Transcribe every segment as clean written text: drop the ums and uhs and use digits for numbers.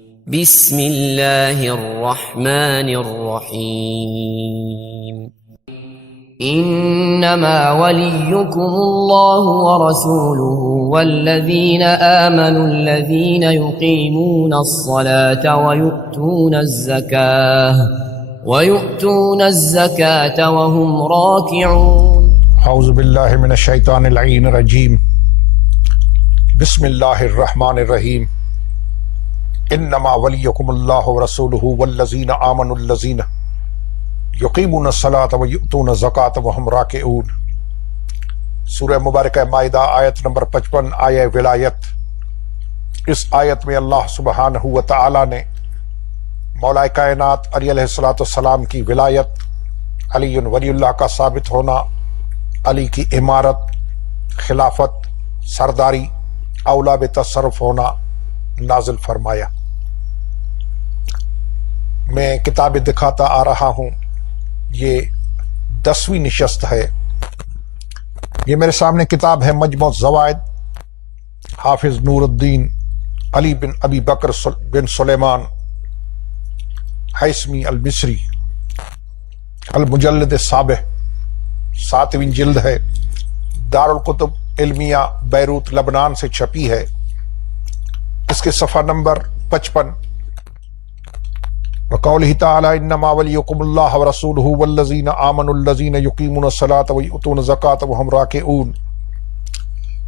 بسم اللہ الرحمن الرحیم انما ولیکم اللہ ورسولہ والذین آمنوا الذین یقیمون الصلاة ویؤتون الزکاة وهم راکعون۔ اعوذ باللہ من الشیطان اللعین الرجیم۔ بسم اللہ الرحمن الرحیم۔ انما ولیکم اللہ ورسولہ والذین آمنوا الذین یقیمون الصلاة ویؤتون الزکاة وهم راکعون۔ سورہ مبارکہ مائدہ آیت نمبر 55 آیہ ولایت۔ اس آیت میں اللہ سبحانہ وتعالی نے مولا کائنات علی علیہ السلام کی ولایت، علی ولی اللہ کا ثابت ہونا، علی کی امارت، خلافت، سرداری، اولا بتصرف ہونا نازل فرمایا۔ میں کتابیں دکھاتا آ رہا ہوں، یہ 10ویں نشست ہے۔ یہ میرے سامنے کتاب ہے مجموع الزوائد، حافظ نور الدین علی بن ابی بکر بن سلیمان حیثمی المصری، المجلد السابع، 7ویں جلد ہے، دارالکتب علمیہ بیروت لبنان سے چھپی ہے۔ اس کے صفحہ نمبر 55۔ وقولہ تعالی انما ولیکم اللہ ورسولہ والذین آمنوا الذین یقیمون الصلاة ویؤتون الزکاة وهم راکعون۔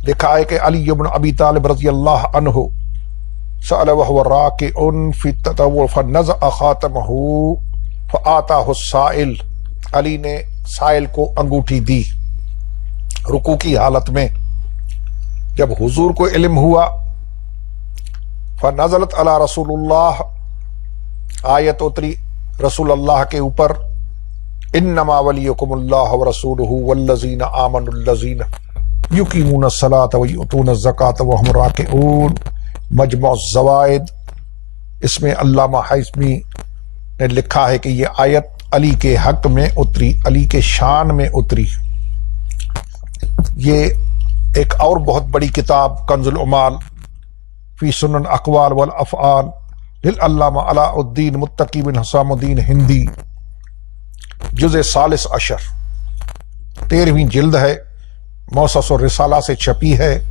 لکھا ہے کہ علی بن ابی طالب رضی اللہ عنہ سأل وهو راکع فی التطوع فنزع خاتمہ فآتاہ السائل۔ علی نے سائل کو انگوٹھی دی رکوع کی حالت میں۔ جب حضور کو علم ہوا، فنزلت علی رسول اللہ، آیت اتری رسول اللہ کے اوپر، انما ولیکم اللہ ورسولہ والذین آمنوا الذین یقیمون الصلاة ویؤتون الزکاة وهم راکعون۔ مجموع الزوائد۔ اس میں علامہ حیثمی نے لکھا ہے کہ یہ آیت علی کے حق میں اتری، علی کے شان میں اتری۔ یہ ایک اور بہت بڑی کتاب کنز العمال فی سنن اقوال والافعال للعلامہ علاء الدین متقی بن حسام الدین ہندی، جزء 13 13ویں جلد ہے، موسس الرسالہ سے چھپی ہے۔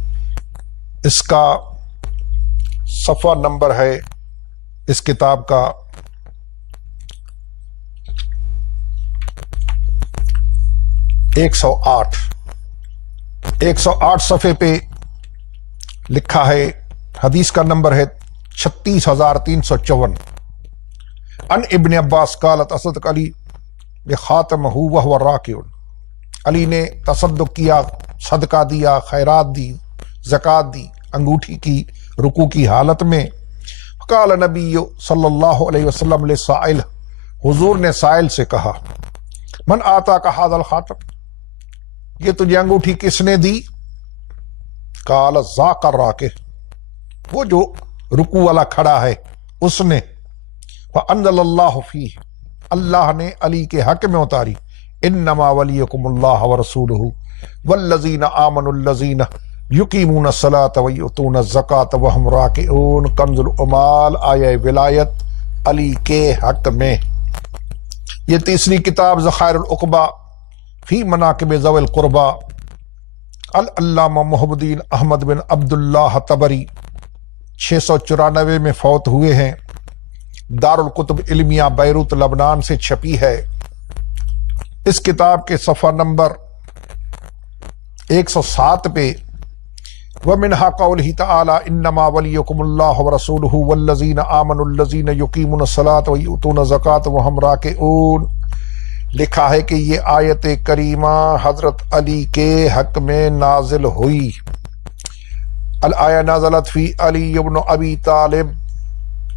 اس کا صفحہ نمبر ہے اس کتاب کا 108۔ 108 صفحے پہ لکھا ہے، حدیث کا نمبر ہے 36354۔ ان ابن عباس قالت اصدق علی بخاتمہ وہو راکع۔ علی نے تصدق کیا، صدقہ دیا، خیرات دی، زکوٰۃ دی، انگوٹھی کی رکوع کی حالت میں۔ قال نبی صلی اللہ علیہ وسلم للسائل، حضور نے سائل سے کہا، من آتاک ھذا الخاتم، یہ تجھے انگوٹھی کس نے دی؟ قال ذاک الراکع، وہ جو رکوع والا کھڑا ہے اس نے۔ فانزل اللہ فیہ، اللہ نے علی کے حق میں اتاری، انما ولیکم اللہ ورسولہ والذین آمنوا الذین یقیمون الصلاة ویؤتون الزکاة وهم راکعون۔ کنز العمال، آیہ ولایت علی کے حق میں۔ یہ تیسری کتاب ذخائر العقبہ فی مناقب ذوی القربہ، العلامہ محب الدین احمد بن عبداللہ طبری 694 میں فوت ہوئے ہیں، دارالکتب علمیہ بیروت لبنان سے چھپی ہے۔ اس کتاب کے صفحہ نمبر 107 پہ وَمِنْهَا قَوْلِهِ تَعَالَى إِنَّمَا وَلِيُّكُمُ اللَّهُ وَرَسُولُهُ وَالَّذِينَ آمَنُوا الَّذِينَ يُقِيمُونَ الصَّلَاةَ وَيُؤْتُونَ الزَّكَاةَ وَهُمْ رَاكِعُونَ۔ لکھا ہے کہ یہ آیت کریمہ حضرت علی کے حق میں نازل ہوئی۔ الآیہ نازلت فی علی بن ابی طالب،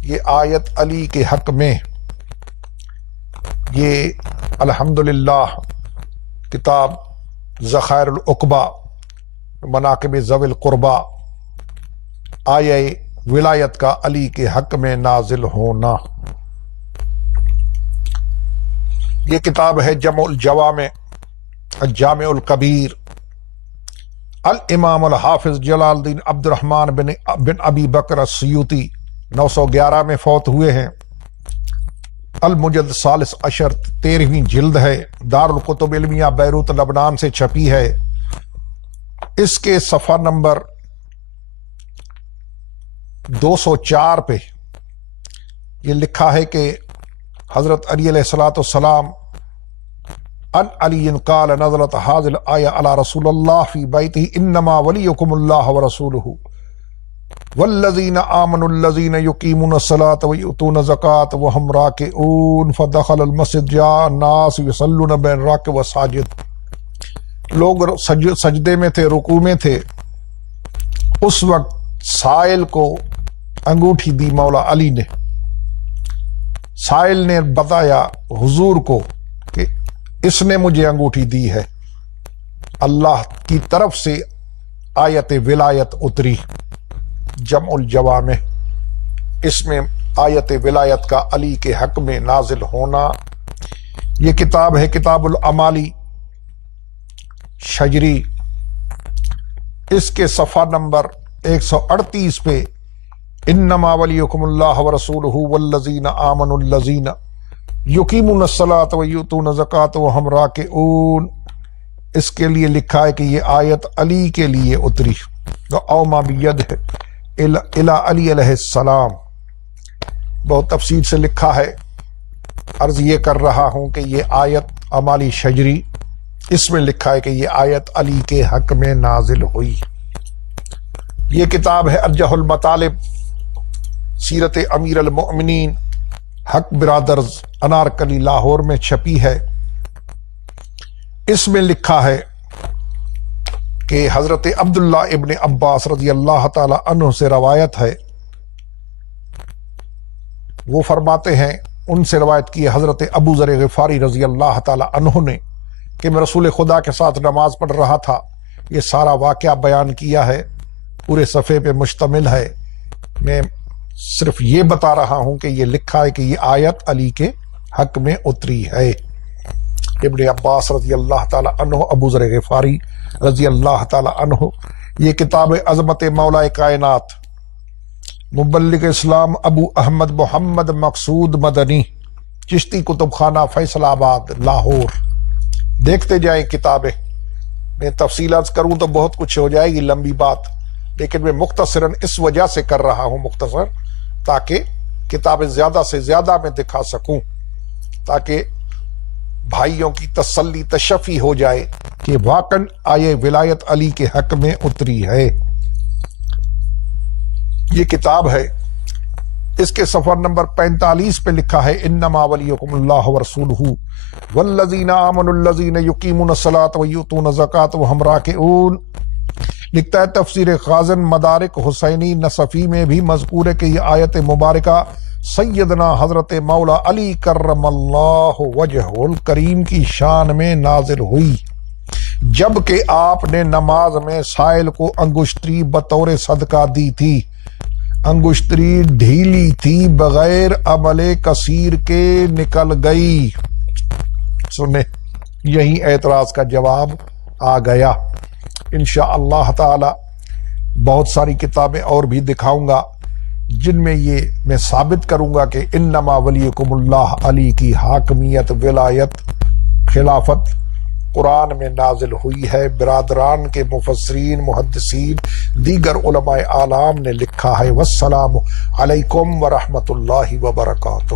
یہ آیت علی کے حق میں۔ یہ الحمدللہ کتاب ذخائر العقبہ مناقب ذوی القربہ، آیہ ولایت کا علی کے حق میں نازل ہونا۔ یہ کتاب ہے جمع الجوامع، الجامع الکبیر، الامام الحافظ جلال الدین عبد الرحمن بن ابی بکر السیوطی 911 میں فوت ہوئے ہیں۔ المجد ثالث عشر 13ویں جلد ہے، دارالکتب علمیہ بیروت لبنان سے چھپی ہے۔ اس کے صفحہ نمبر 204 پہ یہ لکھا ہے کہ حضرت علی علیہ الصلوۃ والسلام ان علی قال نزلت هذه الآية على رسول الله في بيته انما وليكم الله ورسوله والذين آمنوا الذين يقيمون الصلاة ويؤتون الزكاة وهم راكعون فدخل المسجد جاء الناس يصلون بين الراكع والساجد۔ لوگ سجدے میں تھے، رکوع میں تھے، اس وقت سائل کو انگوٹھی دی مولا علی نے۔ سائل نے بتایا حضور کو کہ اس نے مجھے انگوٹھی دی ہے۔ اللہ کی طرف سے آیت ولایت اتری، جمع الجوامع، اس میں آیت ولایت کا علی کے حق میں نازل ہونا۔ یہ کتاب ہے کتاب الامالی شجری، اس کے صفحہ نمبر 138 پہ انما ولیکم اللہ ورسولہ والذین آمنوا الذین یقیمون الصلاۃ ویؤتون الزکاۃ وہم راکعون، اس کے لیے لکھا ہے کہ یہ آیت علی کے لیے اتری۔ اوما بید ہے الی علی علیہ السلام، بہت تفصیل سے لکھا ہے۔ عرض یہ کر رہا ہوں کہ یہ آیت امالی شجری، اس میں لکھا ہے کہ یہ آیت علی کے حق میں نازل ہوئی۔ یہ کتاب ہے ارجح المطالب سیرت امیر المؤمنین حق برادرز انارکلی لاہور میں چھپی ہے۔ اس میں لکھا ہے کہ حضرت عبداللہ ابن عباس رضی اللہ تعالی عنہ سے روایت ہے، وہ فرماتے ہیں، ان سے روایت کی حضرت ابو ذر غفاری رضی اللہ تعالی عنہ نے کہ میں رسول خدا کے ساتھ نماز پڑھ رہا تھا۔ یہ سارا واقعہ بیان کیا ہے، پورے صفحے پہ مشتمل ہے۔ میں صرف یہ بتا رہا ہوں کہ یہ لکھا ہے کہ یہ آیت علی کے حق میں اتری ہے۔ ابن عباس رضی اللہ تعالی عنہ، ابو ذر غفاری رضی اللہ تعالی عنہ۔ یہ کتاب عظمت مولا کائنات مبلغ اسلام ابو احمد محمد مقصود مدنی، چشتی کتب خانہ فیصل آباد لاہور۔ دیکھتے جائیں کتابیں، میں تفصیلات کروں تو بہت کچھ ہو جائے گی، لمبی بات، لیکن میں مختصراً اس وجہ سے کر رہا ہوں مختصر، تاکہ کتابیں زیادہ سے زیادہ میں دکھا سکوں، تاکہ بھائیوں کی تسلی تشفی ہو جائے کہ واقعاً آیے ولایت علی کے حق میں اتری ہے۔ یہ کتاب ہے، اس کے صفحہ نمبر 45 پہ لکھا ہے انما ولیکم اللہ ورسولہ والذین آمنوا الذین یقیمون الصلاۃ ویؤتون الزکاۃ وہم راکعون۔ لکھتا ہے تفسیر خازن مدارک حسینی نصفی میں بھی مذکور ہے کہ یہ آیت مبارکہ سیدنا حضرت مولا علی کرم اللہ وجہ الکریم کی شان میں نازل ہوئی، جبکہ آپ نے نماز میں سائل کو انگشتری بطور صدقہ دی تھی۔ انگشتری ڈھیلی تھی، بغیر عمل کثیر کے نکل گئی۔ سنیں، یہی اعتراض کا جواب آ گیا۔ انشاءاللہ تعالی بہت ساری کتابیں اور بھی دکھاؤں گا جن میں یہ میں ثابت کروں گا کہ انما ولیکم اللہ، علی کی حاکمیت، ولایت، خلافت قرآن میں نازل ہوئی ہے۔ برادران کے مفسرین، محدثین، دیگر علماء اعلام نے لکھا ہے۔ والسلام علیکم ورحمۃ اللہ وبرکاتہ۔